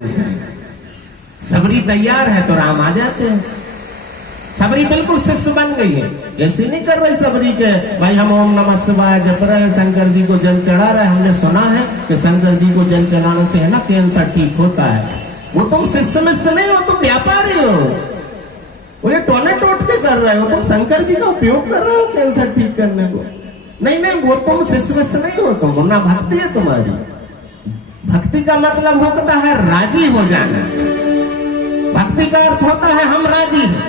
सबरी तैयार है तो राम आ जाते हैं। सबरी बिल्कुल शिष्य बन गई है, ऐसे नहीं कर रही सबरी के भाई हम ओम नमः शिवाय जप रहे हैं, शंकर जी को जल चढ़ा रहे हैं। हमने सुना है कि शंकर जी को जल चढ़ाने से है ना कैंसर ठीक होता है। वो तुम शिष्य में से नहीं हो, तुम व्यापारी हो। वो ये टोने टोट के कर रहे हो, तुम शंकर जी का उपयोग कर रहे हो कैंसर ठीक करने को। नहीं नहीं, वो तुम शिष्य में से नहीं हो, तुम ना भक्ति है तुम्हारी। भक्ति का मतलब होता है राजी हो जाना। भक्ति का अर्थ होता है हम राजी हैं,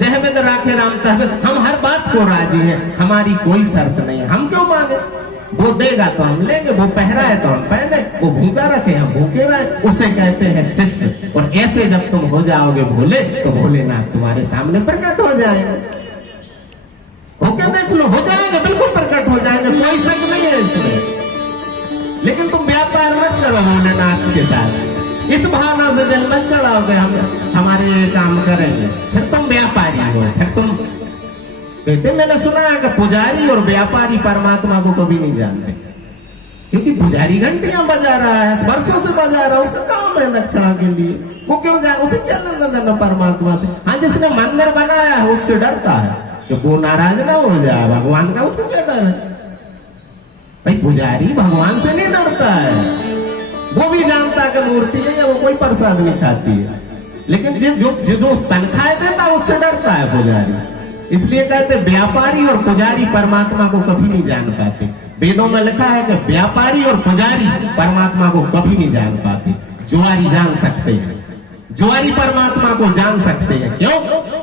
जहविद राखे राम तहविद, हम हर बात को राजी हैं, हमारी कोई शर्त नहीं है। हम क्यों माने? वो देगा तो हम लेंगे, वो पहरा है तो हम पहने, वो भूखा रखे हम भूखे रहे, उसे कहते हैं शिष्य। और ऐसे जब तुम हो जाओगे भोले तो भोलेनाथ तुम्हारे सामने प्रकट हो जाएंगे। होके देख लो, हो जाएंगे, बिल्कुल प्रकट हो जाएंगे, कोई शक नहीं है इसमें। लेकिन तुम व्यापार मत करो भोलेनाथ के साथ, इस भावना से जल मत चढ़ाओगे हम हमारे ये काम करेंगे, फिर तुम व्यापारी हो। फिर तुम कहते, मैंने सुना है कि पुजारी और व्यापारी परमात्मा को कभी नहीं जानते, क्योंकि पुजारी घंटियां बजा रहा है, वर्षों से बजा रहा है, उसका काम है दक्षिणा के लिए, वो क्यों जाए? उसे क्या लेना देना परमात्मा से? हाँ, जिसने मंदिर बनाया है उससे डरता है कि वो नाराज ना हो जाए भगवान का, उसको क्या डर है? भाई पुजारी भगवान से नहीं डरता है, वो भी जानता है कि मूर्ति है, वो कोई प्रसाद नहीं खाती है, लेकिन जो तनख्वाह देता है उससे डरता है पुजारी। इसलिए कहते व्यापारी और पुजारी परमात्मा को कभी नहीं जान पाते। वेदों में लिखा है कि व्यापारी और पुजारी परमात्मा को कभी नहीं जान पाते। जुआरी जान सकते हैं, जुआरी परमात्मा को जान सकते हैं। क्यों?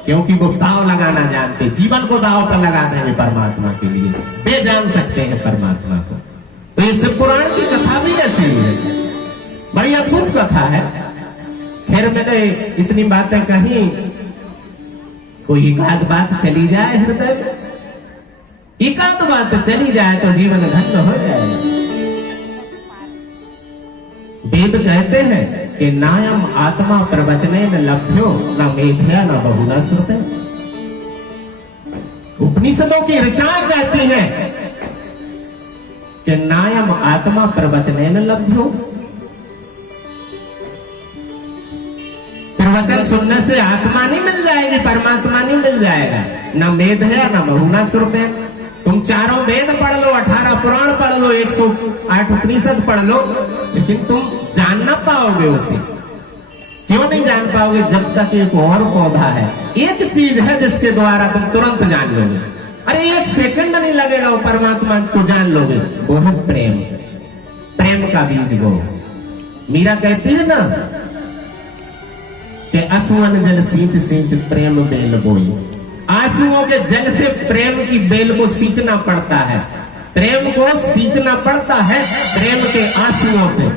क्योंकि वो दाव लगाना जानते, जीवन को दाव पर लगा देंगे परमात्मा के लिए, वे जान सकते हैं परमात्मा को। तो ये शिव पुराण की कथा भी ऐसी है, बड़ी अद्भुत कथा है। खैर मैंने इतनी बातें कही, कोई एकाध बात चली जाए हृदय में, एकाध बात चली जाए तो जीवन धन्य हो जाए। वेद कहते हैं कि नायम आत्मा प्रवचने न लभ्यो न मेधया न बहुना श्रुते। उपनिषदों की ऋचाएं कहती हैं कि नायम आत्मा प्रवचने न लभ्यो, प्रवचन सुनने से आत्मा नहीं मिल जाएगी, परमात्मा नहीं मिल जाएगा, न मेध है न बहुना श्रुते। तुम चारों वेद पढ़ लो, 18 पुराण पढ़ लो, 108 उपनिषद पढ़ लो, लेकिन तुम जान ना पाओगे उसे। क्यों नहीं जान पाओगे? जब तक एक और पौधा है, एक चीज है जिसके द्वारा तुम तुरंत जान लोगे। अरे एक सेकंड नहीं लगेगा, वो परमात्मा को जान लोगे। वो है प्रेम, प्रेम का बीज वो। मीरा कहती है ना कि आंसुअन जल सींच सींच प्रेम बेल बोई। आंसुओं के जल से प्रेम की बेल को सींचना पड़ता है, प्रेम को सींचना पड़ता है प्रेम के आंसुओं से।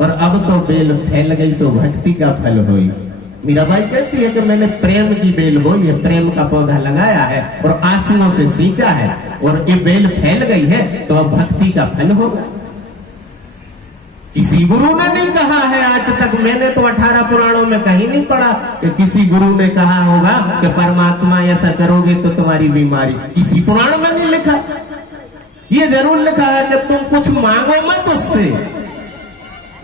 और अब तो बेल फैल गई सो भक्ति का फल होई। मीराबाई कहती है कि मैंने प्रेम की बेल बोई है, प्रेम का पौधा लगाया है और आंसुओं से सींचा है, और ये बेल फैल गई है तो अब भक्ति का फल होगा। किसी गुरु ने नहीं कहा है आज तक, मैंने तो 18 पुराणों में कहीं नहीं पढ़ा कि किसी गुरु ने कहा होगा कि परमात्मा ऐसा करोगे तो तुम्हारी बीमारी, किसी पुराण में नहीं लिखा। ये जरूर लिखा है कि तुम कुछ मांगो मत उससे,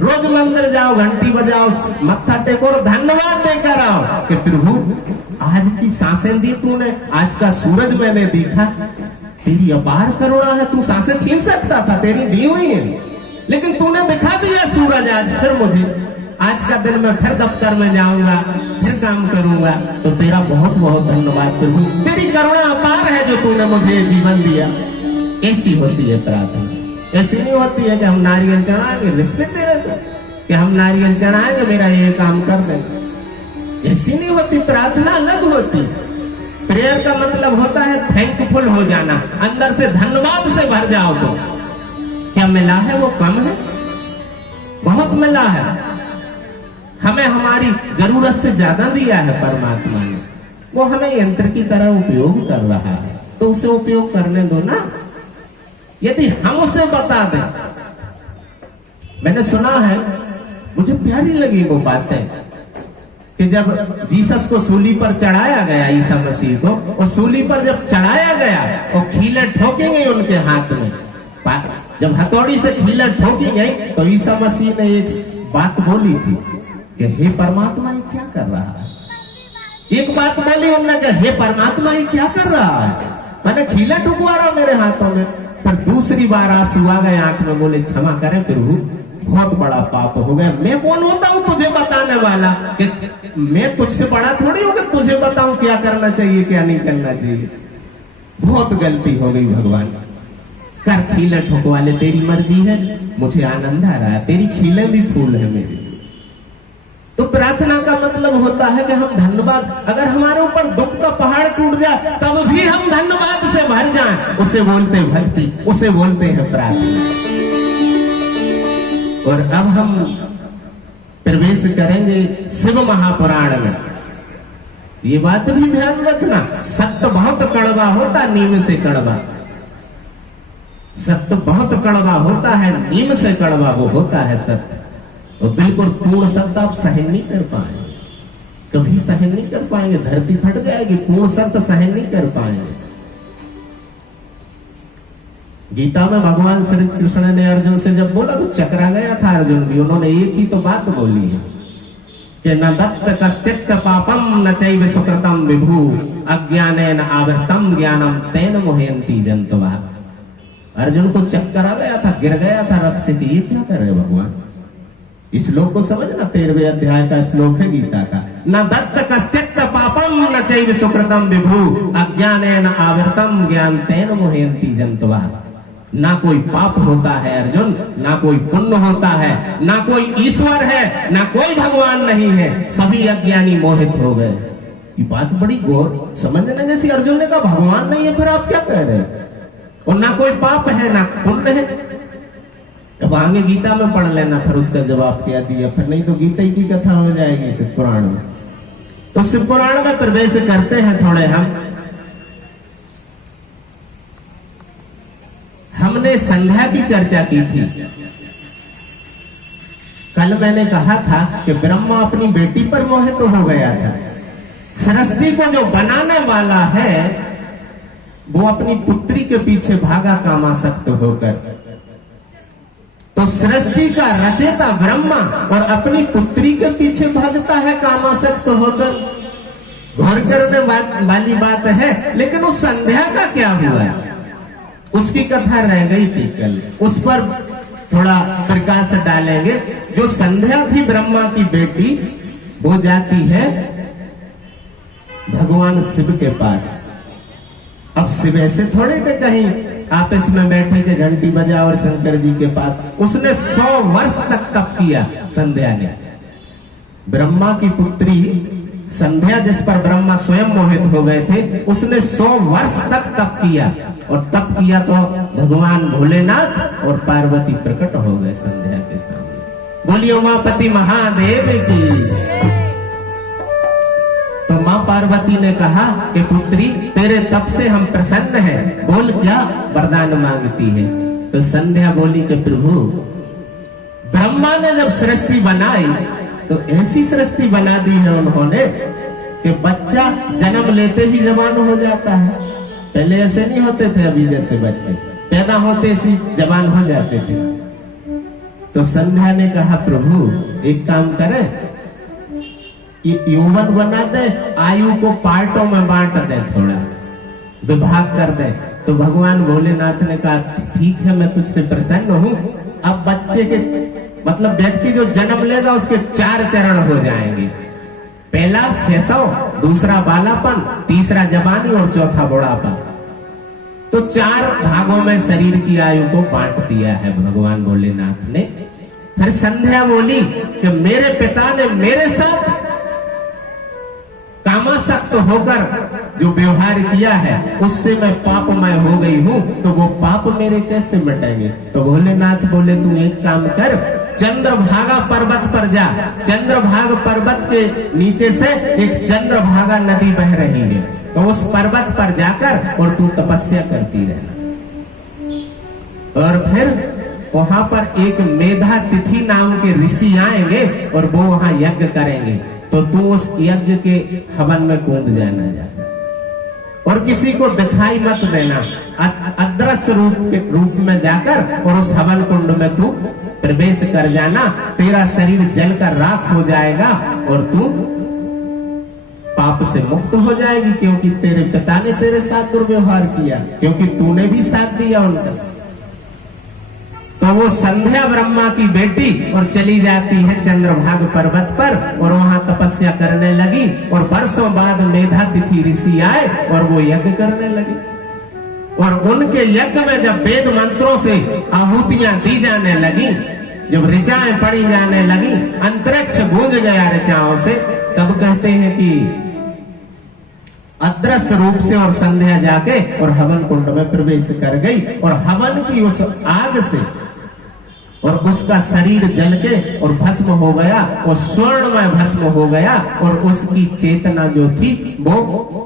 रोज मंदिर जाओ, घंटी बजाओ, मत्था टेको और धन्यवाद देकर आओ कि प्रभु आज की सांसें दी तूने, आज का सूरज मैंने देखा, तेरी अपार करुणा है, तू सांसें छीन सकता था, तेरी दी हुई है, लेकिन तूने दिखा दिया सूरज आज फिर मुझे। आज का दिन मैं फिर दफ्तर में जाऊंगा, फिर काम करूंगा, तो तेरा बहुत बहुत धन्यवाद प्रभु, तेरी करुणा अपार है जो तूने मुझे जीवन दिया। ऐसी होती है प्रार्थना। ऐसी नहीं होती है कि हम नारियल चढ़ाएंगे, रिश्ते तेरे कि हम नारियल चढ़ाएंगे मेरा ये काम कर देंगे, ऐसी नहीं होती। प्रार्थना अलग होती। प्रेयर का मतलब होता है थैंकफुल हो जाना, अंदर से धन्यवाद से भर जाओ। तो क्या मिला है वो कम है, बहुत मिला है। हमें हमारी जरूरत से ज्यादा दिया है परमात्मा ने, वो हमें यंत्र की तरह उपयोग कर रहा है, तो उसे उपयोग करने दो ना। यदि हम उसे बता दें, मैंने सुना है, मुझे प्यारी लगी वो बातें कि जब जीसस को सूली पर चढ़ाया गया, ईसा मसीह को, और सूली पर जब चढ़ाया गया और खीले ठोकेंगे उनके हाथ में, जब हथौड़ी से खीला ठोकी गई तो ईसा मसीह ने एक बात बोली थी कि हे परमात्मा ये क्या कर रहा है। एक बात बोली उन्होंने कहा हे परमात्मा ये क्या कर रहा है, मैंने खीला ठुकवा रहा मेरे हाथों में। पर दूसरी बार आंसू आ गए आंख में, बोले क्षमा करें प्रभु, बहुत बड़ा पाप हो गया। मैं कौन होता हूं तुझे बताने वाला, कि मैं तुझसे बड़ा थोड़ी हूं कि तुझे बताऊं क्या करना चाहिए क्या नहीं करना चाहिए। बहुत गलती हो गई भगवान, कर खीले ठोकवा ले, तेरी मर्जी है, मुझे आनंद आ रहा है, तेरी खीले भी फूल है मेरे। तो प्रार्थना का मतलब होता है कि हम धन्यवाद, अगर हमारे ऊपर दुख का पहाड़ टूट जाए तब भी हम धन्यवाद से भर जाएं, उसे बोलते हैं भक्ति, उसे बोलते हैं प्रार्थना। और अब हम प्रवेश करेंगे शिव महापुराण में। ये बात भी ध्यान रखना, सत्य बहुत कड़वा होता, नीम से कड़वा। सत्य बहुत कड़वा होता है, नीम से कड़वा वो होता है सत्य। और बिल्कुल पूर्ण सत्य आप सहन नहीं कर पाएंगे, कभी सहन नहीं कर पाएंगे, धरती फट जाएगी, पूर्ण सत्य सहन नहीं कर पाएंगे। गीता में भगवान श्री कृष्ण ने अर्जुन से जब बोला तो चकरा गया था अर्जुन भी। उन्होंने एक ही तो बात बोली है कि न दत्त कश्चित् पापम न चैव सुकृतम विभु अज्ञानेन आवृतम ज्ञानम तेन मोहयन्ति जन्तवः। अर्जुन को चक्कर आ गया था, गिर गया था रथ से कि ये क्या कर रहे भगवान। इस श्लोक को समझना, 13वें अध्याय का श्लोक है गीता का। न दत्त कश्चित् पापम न चैव सुकृतम विभु अज्ञानेन आवृतम ज्ञान तेन मोहयन्ति जन्तवः। ना कोई पाप होता है अर्जुन, ना कोई पुण्य होता है, ना कोई ईश्वर है, ना कोई भगवान नहीं है, सभी अज्ञानी मोहित हो गए। ये बात बड़ी गौर समझने जैसी। अर्जुन ने कहा भगवान नहीं है, फिर आप क्या कह रहे हैं, और ना कोई पाप है ना पुण्य है। अब आगे गीता में पढ़ लेना, फिर उसका जवाब क्या दिया, फिर नहीं तो गीता ही की कथा हो जाएगी शिव पुराण में। तो शिव पुराण में प्रवेश करते हैं थोड़े हम। हमने संध्या की चर्चा की थी। कल मैंने कहा था कि ब्रह्मा अपनी बेटी पर मोहित हो गया था। सृष्टि को जो बनाने वाला है वो अपनी पुत्री के पीछे भागा कामासक्त होकर। तो सृष्टि का रचयिता ब्रह्मा और अपनी पुत्री के पीछे भागता है कामासक्त होकर। गौर करने वाली बात है। लेकिन उस संध्या का क्या हुआ, उसकी कथा रह गई थी कल, उस पर थोड़ा प्रकाश डालेंगे। जो संध्या थी ब्रह्मा की बेटी, वो जाती है भगवान शिव के पास। अब शिव ऐसे थोड़े के कहीं आपस में बैठे के घंटी बजा और शंकर जी के पास। उसने 100 वर्ष तक तप किया संध्या ने। ब्रह्मा की पुत्री संध्या, जिस पर ब्रह्मा स्वयं मोहित हो गए थे, उसने 100 वर्ष तक तप किया। और तप किया तो भगवान भोलेनाथ और पार्वती प्रकट हो गए संध्या के सामने। बोलिए उमापति महादेव की। तो मां पार्वती ने कहा कि पुत्री तेरे तप से हम प्रसन्न हैं, बोल क्या वरदान मांगती है। तो संध्या बोली कि प्रभु, ब्रह्मा ने जब सृष्टि बनाई तो ऐसी सृष्टि बना दी है उन्होंने कि बच्चा जन्म लेते ही जवान हो जाता है। पहले ऐसे नहीं होते थे, अभी जैसे बच्चे पैदा होते ही जवान हो जाते थे। तो संध्या ने कहा प्रभु एक काम करें, यौवन बना दे, आयु को पार्टों में बांट दे, थोड़ा विभाग कर दे। तो भगवान भोलेनाथ ने कहा ठीक है, मैं तुझसे प्रसन्न हूं। अब बच्चे के मतलब व्यक्ति जो जन्म लेगा उसके 4 चरण हो जाएंगे। पहला शैशव, दूसरा बालापन, तीसरा जवानी और चौथा बुढ़ापा। तो 4 भागों में शरीर की आयु को बांट दिया है भगवान भोलेनाथ ने। फिर संध्या बोली कि मेरे पिता ने मेरे साथ कामासक्त होकर जो व्यवहार किया है उससे मैं पापमय हो गई हूं, तो वो पाप मेरे कैसे मिटेंगे। तो भोलेनाथ बोले तू एक काम कर, चंद्रभागा पर्वत पर जा। चंद्रभाग पर्वत के नीचे से एक चंद्रभागा नदी बह रही है, तो उस पर्वत पर जाकर और तू तपस्या करती रहना। और फिर वहां पर एक मेधा तिथि नाम के ऋषि आएंगे और वो वहां यज्ञ करेंगे, तो तू उस यज्ञ के हवन में कूद जाना। और किसी को दिखाई मत देना। अदृश्य रूप में जाकर और उस हवन कुंड में तू प्रवेश कर जाना। तेरा शरीर जलकर राख हो जाएगा और तू पाप से मुक्त हो जाएगी, क्योंकि तेरे पिता ने तेरे साथ दुर्व्यवहार किया, क्योंकि तूने भी साथ दिया उनका। तो वो संध्या ब्रह्मा की बेटी और चली जाती है चंद्रभाग पर्वत पर और वहां तपस्या करने लगी। और वर्षों बाद मेधातिथि ऋषि आए और वो यज्ञ करने लगे। और उनके यज्ञ में जब वेद मंत्रों से आहुतियां दी जाने लगी, जब ऋचाएं पढ़ी जाने लगी, अंतरिक्ष गूंज गया ऋचाओं से, तब कहते हैं कि अदृश्य रूप से और संध्या जाके और हवन कुंड में प्रवेश कर गई। और हवन की उस आग से और उसका शरीर जल के और भस्म हो गया और स्वर्णमय भस्म हो गया। और उसकी चेतना जो थी वो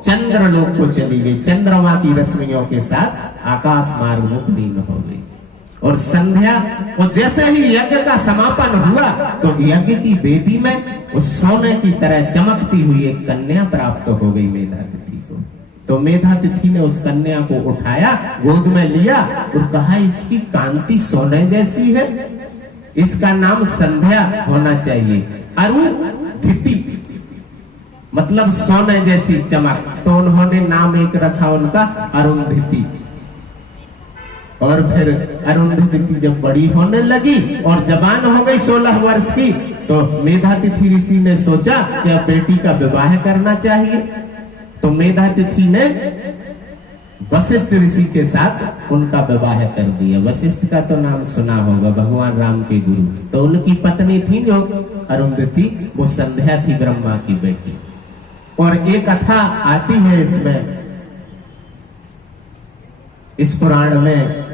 चंद्रलोक को चली गई, चंद्रमा की रश्मियों के साथ आकाश मार्ग में विलीन हो गई। और संध्या, और जैसे ही यज्ञ का समापन हुआ तो यज्ञ की वेदी में उस सोने की तरह चमकती हुई एक कन्या प्राप्त हो गई मेधातिथि को। तो मेधातिथि ने उस कन्या को उठाया, गोद में लिया और कहा, इसकी कांति सोने जैसी है, इसका नाम संध्या होना चाहिए। अरुंधिति मतलब सोने जैसी चमक। तो उन्होंने नाम एक रखा उनका अरुंधिति। और फिर अरुंधति जब बड़ी होने लगी और जवान हो गई 16 वर्ष की, तो मेधातिथि ऋषि ने सोचा कि अब बेटी का विवाह करना चाहिए। तो मेधातिथि ने वशिष्ठ ऋषि के साथ उनका विवाह कर दिया। वशिष्ठ का तो नाम सुना होगा, भगवान राम के गुरु। तो उनकी पत्नी थी जो अरुंधति, वो संध्या थी ब्रह्मा की बेटी। और एक कथा आती है इसमें, इस पुराण में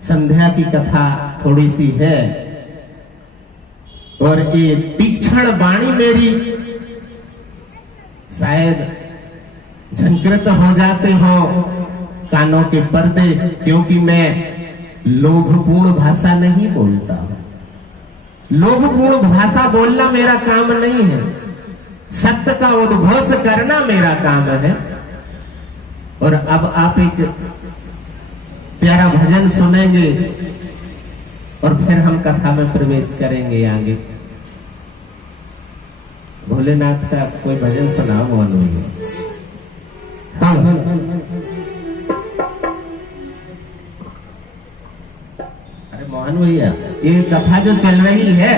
संध्या की कथा थोड़ी सी है। और ये तीक्ष्ण वाणी मेरी शायद झंकृत हो जाते हो कानों के पर्दे, क्योंकि मैं लोभपूर्ण भाषा नहीं बोलता हूं। लोभपूर्ण भाषा बोलना मेरा काम नहीं है, सत्य का उद्घोष करना मेरा काम है। और अब आप एक प्यारा भजन सुनेंगे और फिर हम कथा में प्रवेश करेंगे आगे। भोलेनाथ का कोई भजन सुनाओ मोहन भैया। हाँ। अरे मोहन भैया, ये कथा जो चल रही है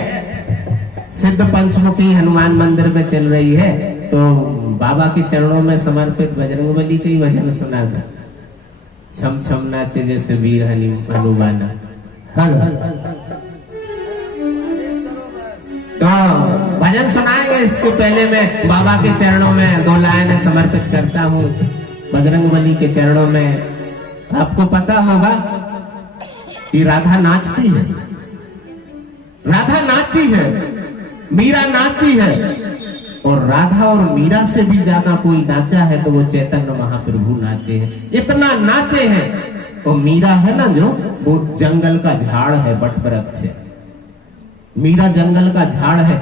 सिद्ध पंचमुखी हनुमान मंदिर में चल रही है, तो बाबा के चरणों में समर्पित बजरंगबली का ही भजन सुना था। छम छम नाचे जैसे वीर हनुमान। तो भजन सुनाएंगे। इसके पहले मैं बाबा के चरणों में 2 लाइनें समर्पित करता हूँ बजरंगबली के चरणों में। आपको पता होगा कि राधा नाचती है, राधा नाची है, मीरा नाची है। और राधा और मीरा से भी ज्यादा कोई नाचा है तो वो चैतन्य महाप्रभु नाचे हैं। इतना नाचे हैं। और मीरा है ना जो, वो जंगल का झाड़ है, वट वृक्ष है। मीरा जंगल का झाड़ है,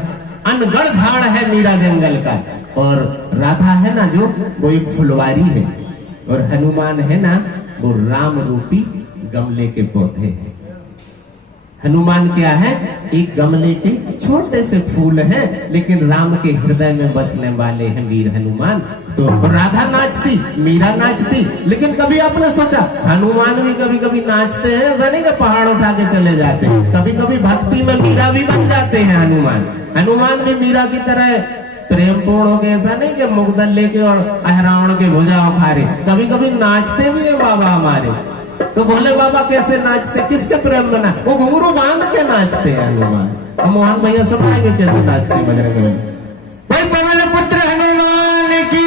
अनगढ़ झाड़ है मीरा जंगल का। और राधा है ना जो, वो एक फुलवारी है। और हनुमान है ना, वो राम रूपी गमले के पौधे हैं। हनुमान क्या है? एक गमले के छोटे से फूल हैं, लेकिन राम के हृदय में बसने वाले हैं वीर हनुमान। तो राधा नाचती, मीरा नाचती, लेकिन कभी आपने सोचा हनुमान भी कभी कभी नाचते हैं? ऐसा नहीं कि पहाड़ उठा के चले जाते, कभी कभी भक्ति में मीरा भी बन जाते हैं हनुमान। हनुमान भी मीरा की तरह प्रेम पूर्ण हो गए, ऐसा नहीं कि मुगदल लेके और अहरावण के भुजा उखारे, कभी कभी नाचते भी है बाबा हमारे। तो भोले बाबा कैसे नाचते, किसके प्रेम में ना, वो घुंघरू बांध के नाचते हैं हनुमान। हम मोहन भैया सुनाएंगे कैसे नाचते बजरंग बली। पवन पुत्र हनुमान की